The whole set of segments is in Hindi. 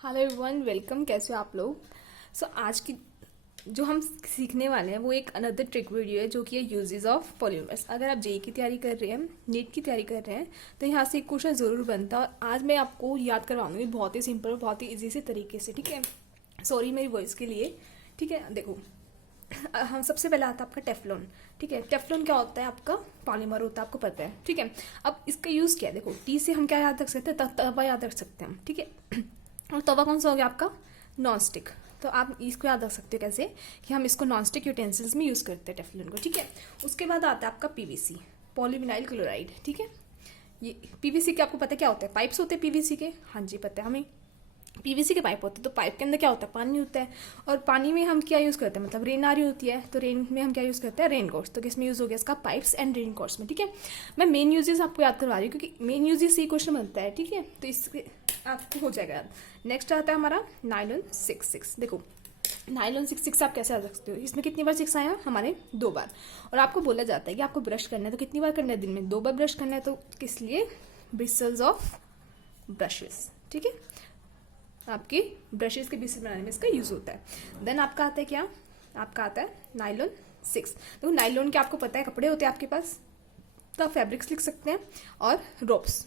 Hello everyone, welcome. कैसे हो आप लोग? आज की जो हम सीखने वाले हैं वो एक अनदर ट्रिक वीडियो है जो कि है यूजेस ऑफ पॉलीमर्स। अगर आप जेई की तैयारी कर रहे हैं, नीट की तैयारी कर रहे हैं, तो यहाँ से एक क्वेश्चन ज़रूर बनता है। और आज मैं आपको याद करवाऊंगी बहुत ही सिंपल और बहुत ही ईजी से तरीके से। ठीक है, सॉरी मेरी वॉइस के लिए। ठीक है, देखो हम सबसे पहले आता है आपका टेफ्लॉन। ठीक है, टेफ्लॉन क्या होता है? आपका पॉलीमर होता है, आपको पता है। ठीक है, अब इसका यूज़ क्या है? देखो, टी से हम क्या याद रख सकते हैं? तवा याद रख सकते हैं हम। ठीक है, और तवा कौन सा हो गया आपका? Non stick. तो आप इसको याद रख सकते हो कैसे कि हम इसको नॉन स्टिक यूटेंसिल्स में यूज़ करते हैं टेफ्लॉन को। ठीक है, उसके बाद आता है आपका पीवीसी, पॉलीविनाइल क्लोराइड। ठीक है, ये पीवीसी के आपको पता है क्या होता है? पाइप्स होते हैं पीवीसी के। हाँ जी, पता है हमें। पीवीसी के पाइप होते हैं, तो पाइप के अंदर क्या होता है? पानी होता है। और पानी में हम क्या यूज़ करते हैं? मतलब रेन आ रही होती है, तो रेन में हम क्या यूज़ करते हैं? Rain quotes. तो किसमें यूज़ हो गया इसका? पाइप्स एंड रेन कोट्स में। ठीक है, मैं मेन यूजेस आपको याद करवा रही हूँ क्योंकि मेन यूजेस से क्वेश्चन बनता है। ठीक है, तो इसके आपको हो जाएगा याद। नेक्स्ट आता है हमारा नायलॉन 6 देखो, नायलॉन 6 आप कैसे याद रख सकते हो? इसमें कितनी बार 6 आया? हमारे 2 बार। और आपको बोला जाता है कि आपको ब्रश करना है, तो कितनी बार करना है? दिन में 2 बार ब्रश करना है। तो किस लिए? Bristles of brushes. ठीक है, आपके ब्रशेस के ब्रिसल बनाने में इसका यूज होता है। देन आपका आता है क्या? आपका आता है नायलॉन 6। तो नायलॉन के आपको पता है कपड़े होते हैं आपके पास, तो आप फैब्रिक्स लिख सकते हैं। और रोप्स,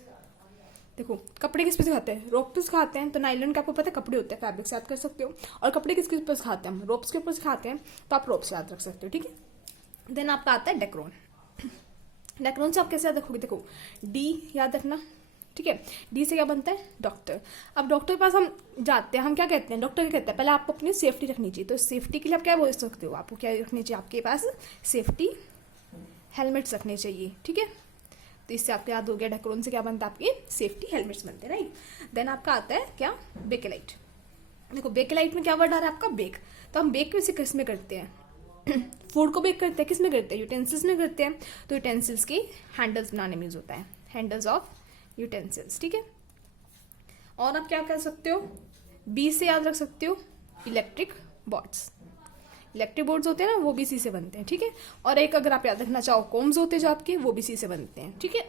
देखो कपड़े किस पे सिखाते हैं? रोप पे सिखाते हैं। तो नायलॉन के आपको पता है कपड़े होते हैं, फैब्रिक्स याद कर सकते हो। और कपड़े किसके ऊपर सिखाते हैं? हम रोप्स के ऊपर सिखाते हैं, तो आप रोप्स याद रख सकते हो। ठीक है, देन आपका आता है डेक्रोन। डेक्रोन से आप कैसे याद रखोगे? देखो, डी याद रखना। ठीक है, डी से क्या बनता है? डॉक्टर। अब डॉक्टर के पास हम जाते हैं, हम क्या कहते हैं? डॉक्टर क्या कहते हैं? पहले आपको अपनी सेफ्टी रखनी चाहिए। तो सेफ्टी के लिए आप क्या बोल सकते हो? आपको क्या रखनी चाहिए? आपके पास सेफ्टी हेलमेट्स रखने चाहिए। ठीक है, तो इससे आपको याद हो गया डेक्रोन से क्या बनता है? आपके सेफ्टी हेलमेट्स बनते हैं, राइट। देन आपका आता है क्या? बेकेलाइट। देखो, बेकेलाइट में क्या वर्ड आ रहा है आपका? बेक। तो हम बेक किस में करते हैं? फूड को बेक करते हैं, किस में करते हैं? यूटेंसिल्स में करते हैं। तो यूटेंसिल्स के हैंडल्स बनाने में यूज होता है, हैंडल्स ऑफ यूटेंसिल्स। ठीक है, और आप क्या कर सकते हो? बी से याद रख सकते हो इलेक्ट्रिक बोर्ड्स। इलेक्ट्रिक बोर्ड्स होते हैं ना, वो भी सी से बनते हैं। ठीक है, और एक अगर आप याद रखना चाहो, कोम्स होते हैं जो आपके, वो भी सी से बनते हैं। ठीक है,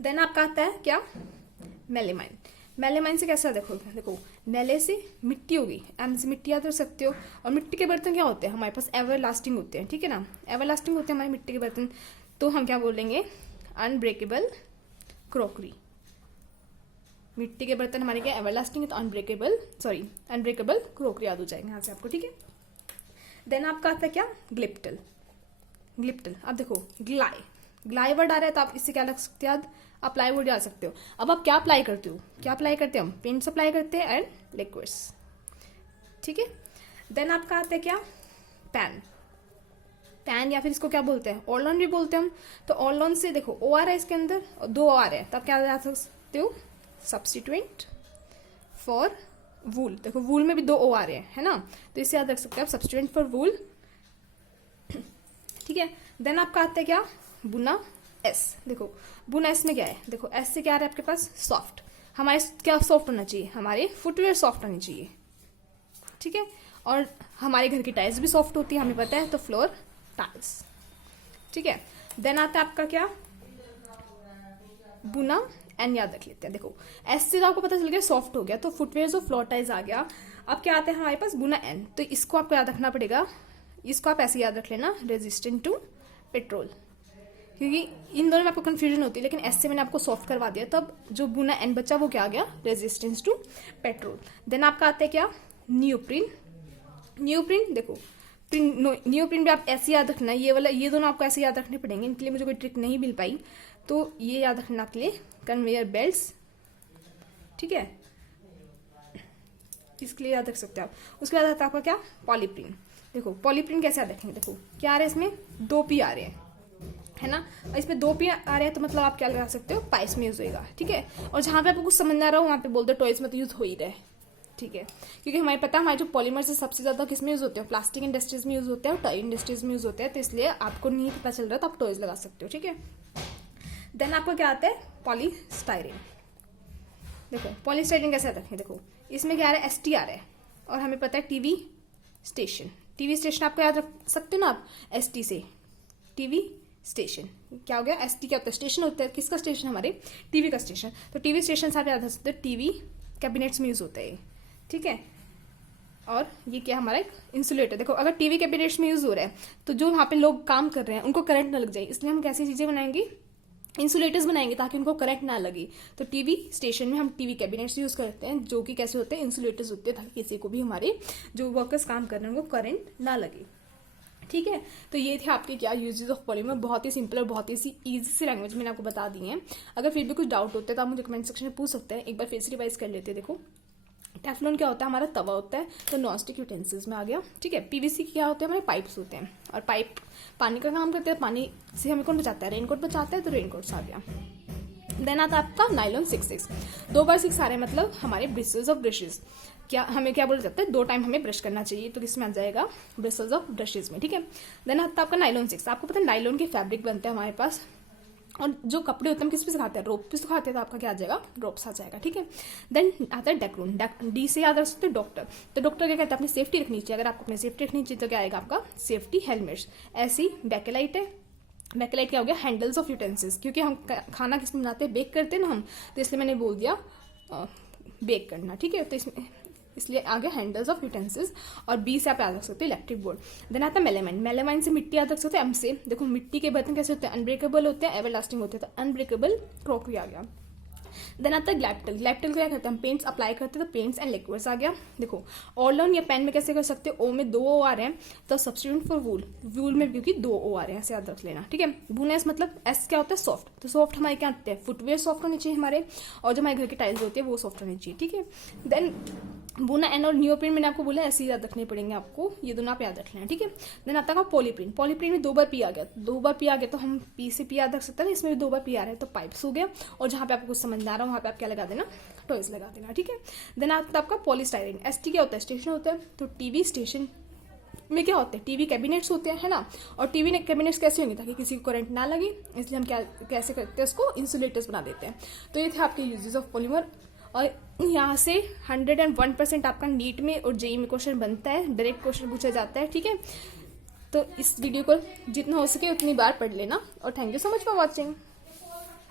देन आपका आता है क्या? मेलेमाइन। मेलेमाइन से कैसा देखोगे? देखो, मेले से मिट्टी होगी, एम से मिट्टी याद रख सकते हो। और मिट्टी के बर्तन क्या होते हैं? हमारे पास एवर लास्टिंग होते हैं। ठीक है ना, एवर लास्टिंग होते हैं हमारे मिट्टी के बर्तन। तो हम क्या बोलेंगे? Unbreakable crockery. मिट्टी के बर्तन हमारे क्या एवरलास्टिंग है, तो अनब्रेकेबल क्रोकरी याद हो जाएंगे यहाँ से आपको। ठीक है, देन आपका आता है क्या? ग्लिप्टल। ग्लिप्टल, अब देखो ग्लाई वर्ड आ रहा है, तो आप इससे क्या लग सकते हो याद? आप प्लाईवुड याद सकते हो। अब आप क्या अप्लाई करते हो? क्या अप्लाई करते हैं हम? पेंट्स अप्लाई करते हैं एंड लिक्विड्स। ठीक है, देन आपका आता है क्या? पैन। पैन या फिर इसको क्या बोलते हैं? ऑर्लॉन भी बोलते हैं हम। तो ऑर्लॉन से देखो, ओ आ रहा है इसके अंदर और 2 आ रहे हैं, तब क्या याद सकते हो? सब्स्टिट्यूएंट फॉर वूल। देखो, वूल में भी 2 ओ आ रहे हैं, है ना, तो इसे याद रख सकते हो आप, सब्स्टिट्यूएंट फॉर वूल। ठीक है, देन आपका आता है क्या? बुना एस। देखो, बुना एस में क्या है? देखो, एस से क्या आ रहा है आपके पास? सॉफ्ट। हमारे क्या सॉफ्ट होना चाहिए? हमारे फुटवेयर सॉफ्ट होनी चाहिए। ठीक है, और हमारे घर की टाइल्स भी सॉफ्ट होती है, हमें पता है, तो फ्लोर टाइल्स। ठीक है, देन आता है आपका क्या? बुना एन याद रख लेते हैं। देखो, एस से तो आपको पता चल गया सॉफ्ट हो गया, तो फुटवेयर ऑफ फ्लोर टाइल्स आ गया। अब क्या आता है हमारे पास? बुना एन। तो इसको आपको याद रखना पड़ेगा, इसको आप ऐसे याद रख लेना, रेजिस्टेंट टू पेट्रोल, क्योंकि इन दोनों में आपको कंफ्यूजन होती है, लेकिन एस से मैंने आपको सॉफ्ट करवा दिया। तो अब जो बुना एन बचा वो क्या आ गया? Resistance to petrol. देन आपका आता है क्या? न्यूप्रिन। न्यूप्रिन, देखो न्यूप्रिन भी आप ऐसे याद रखना, ये वाला, ये दोनों आपको ऐसे याद रखने पड़ेंगे। इनके लिए मुझे कोई ट्रिक नहीं मिल पाई, तो ये याद रखना आपके लिए कन्वेयर बेल्ट्स। ठीक है, इसके लिए याद रख सकते हो आप। उसके बाद आता है आपका क्या? पॉलीप्रिन। देखो, पॉलीप्रिन कैसे याद रखेंगे? देखो, क्या आ रहा है इसमें? 2 पी आ रहे हैं, है ना, और इसमें 2 पी आ रहे हैं, तो मतलब आप क्या लगा सकते हो? पाइप्स में यूज होगा। ठीक है, और जहां पे आपको कुछ समझ ना रहा हो वहां पे बोल दो टॉयज में तो यूज हो ही रहा है। ठीक है, क्योंकि हमें पता है हमारे जो पॉलीमर्स है सबसे ज्यादा किस में यूज होते हैं? प्लास्टिक इंडस्ट्रीज में यूज होते हैं और टॉय इंडस्ट्रीज में यूज होते हैं, तो इसलिए आपको नहीं पता चल रहा तो आप टॉयज लगा सकते हो। ठीक है, देन आपको क्या आता है? पॉलीस्टाइरिन। देखो, पॉलीस्टाइरिन कैसे रखें? देखो, इसमें क्या आ रहा है? एसटी आ रहा है, और हमें पता है टीवी स्टेशन। टीवी स्टेशन आपको याद रख सकते हो ना आप, एसटी से। टीवी स्टेशन क्या हो गया? एसटी क्या होता है? स्टेशन होता है, किसका स्टेशन? हमारे टीवी का स्टेशन। तो टीवी स्टेशन से आप याद रख सकते हो टीवी कैबिनेट्स में यूज़ होता है ये, ठीक है। और ये क्या हमारा एक इंसुलेटर, देखो अगर टीवी कैबिनेट्स में यूज़ हो रहा है तो जो वहाँ पे लोग काम कर रहे हैं उनको करंट ना लग जाए, इसलिए हम कैसी चीज़ें बनाएंगे, इंसुलेटर्स बनाएंगे ताकि उनको करंट ना लगे। तो टीवी स्टेशन में हम टीवी कैबिनेट्स यूज़ करते हैं जो कि कैसे होते हैं, इंसुलेटर्स होते हैं, ताकि किसी को भी हमारे जो वर्कर्स काम कर रहे हैं उनको करंट ना लगे, ठीक है। तो ये थे आपके क्या यूजेस ऑफ पॉलीमर, बहुत ही सिंपल और बहुत ही ईजी सी लैंग्वेज मैंने आपको बता दी है। अगर फिर भी कुछ डाउट होता है तो आप मुझे कमेंट सेक्शन में पूछ सकते हैं। एक बार फिर से रिवाइज कर लेते हैं। देखो टेफ्लॉन क्या होता है, हमारा तवा होता है, तो नॉनस्टिक यूटेंसिल्स में आ गया, ठीक है। पीवीसी क्या होते हैं, हमारे पाइप्स होते हैं, और पाइप पानी का काम करते हैं, पानी से हमें कौन बचाता है, रेनकोट बचाता है, तो रेनकोट्स आ गया। देन आता है आपका नाइलॉन 6 2 बार 6 आ रहे हैं, मतलब हमारे ब्रिसल्स ऑफ ब्रशेस, क्या हमें क्या बोला जाता है, 2 टाइम हमें ब्रश करना चाहिए, तो किसमें आ जाएगा, ब्रिसल्स ऑफ ब्रशेस में, ठीक है। देन आता है आपका नाइलॉन 6, आपको पता है नाइलॉन के फैब्रिक बनते हैं हमारे पास, और जो कपड़े होते हैं हम किस पे सुखाते हैं, रोप पे सुखाते हैं, तो आपका क्या आ जाएगा, ड्रॉप्स आ जाएगा, ठीक है। देन आता है डेक्रून, डी से याद रख सकते हैं डॉक्टर, तो डॉक्टर क्या कहते हैं, अपनी सेफ्टी रखनी चाहिए, अगर आपको अपनी सेफ्टी रखनी चाहिए तो क्या आएगा आपका सेफ्टी हेलमेट्स। ऐसी बैकेलाइट है, बैकेलाइट क्या हो गया, हैंडल्स ऑफ यूटेंसिल्स, क्योंकि हम खाना किसमें बनाते हैं, बेक करते हैं ना हम, तो इसलिए मैंने बोल दिया बेक करना, ठीक है। तो इसमें इसलिए आ गया हैंडल्स ऑफ यूटेंसिल्स, और बी से आप याद रख सकते हैं इलेक्ट्रिक बोर्ड। देन आता है मेलेमाइन, मेलेमाइन से मिट्टी याद रख सकते हैं, एम से देखो मिट्टी के बर्तन कैसे होते हैं, अनब्रेकेबल होते हैं, एवरलास्टिंग होते हैं, तो अनब्रेकेबल क्रॉकरी आ गया। देन आता है ग्लैप्टल, ग्लैप्टल क्या करते हैं, हम पेंट्स अप्लाई करते हैं, तो पेंट्स एंड लिक्विड्स आ गया। देखो ऑर्लन या पेन में कैसे कर सकते हैं, ओ में 2 ओ आ रहे हैं, तो सब्स्टिट्यूट फॉर वूल, वूल में क्योंकि 2 ओ आ रहे हैं, ऐसे याद रख लेना, ठीक है। वूलनेस मतलब एस क्या होता है, सॉफ्ट, तो सॉफ्ट हमारे क्या आते हैं, फुटवेयर सॉफ्ट होने चाहिए हमारे, और जो हमारे घर की टाइल्स होती है वो सॉफ्ट होनी चाहिए, ठीक है। देन बुना एन और नियोप्रिन मैंने आपको बोला ऐसे ही याद रखने पड़ेंगे आपको, ये दोनों आप याद रख लेना, ठीक है। देन आता है पॉलीप्रिन, पॉलीप्रिन में 2 बार पी आ गया, 2 बार पी आ गया तो हम पी से पी याद रख सकते हैं, इसमें भी 2 बार पी आ रहा है, तो पाइप्स हो गया, और जहाँ पे आपको कुछ समझ ना आ रहा वहाँ पे आप क्या लगा देना, टॉयज लगा देना, ठीक है। देन आता है आपका पॉलीस्टाइरीन, एसटी क्या होता है, स्टेशन होता है, तो टीवी स्टेशन में क्या होते हैं, टीवी कैबिनेट्स होते हैं, है ना। और टीवी कैबिनेट्स कैसे होंगे, ताकि किसी को करंट ना लगे, इसलिए हम क्या कैसे करते हैं, उसको इंसुलेटर्स बना देते हैं। तो ये थे आपके यूजेस ऑफ पॉलीमर, और यहाँ से 101% आपका नीट में और जेईई में क्वेश्चन बनता है, डायरेक्ट क्वेश्चन पूछा जाता है, ठीक है। तो इस वीडियो को जितना हो सके उतनी बार पढ़ लेना, और thank you so much for watching.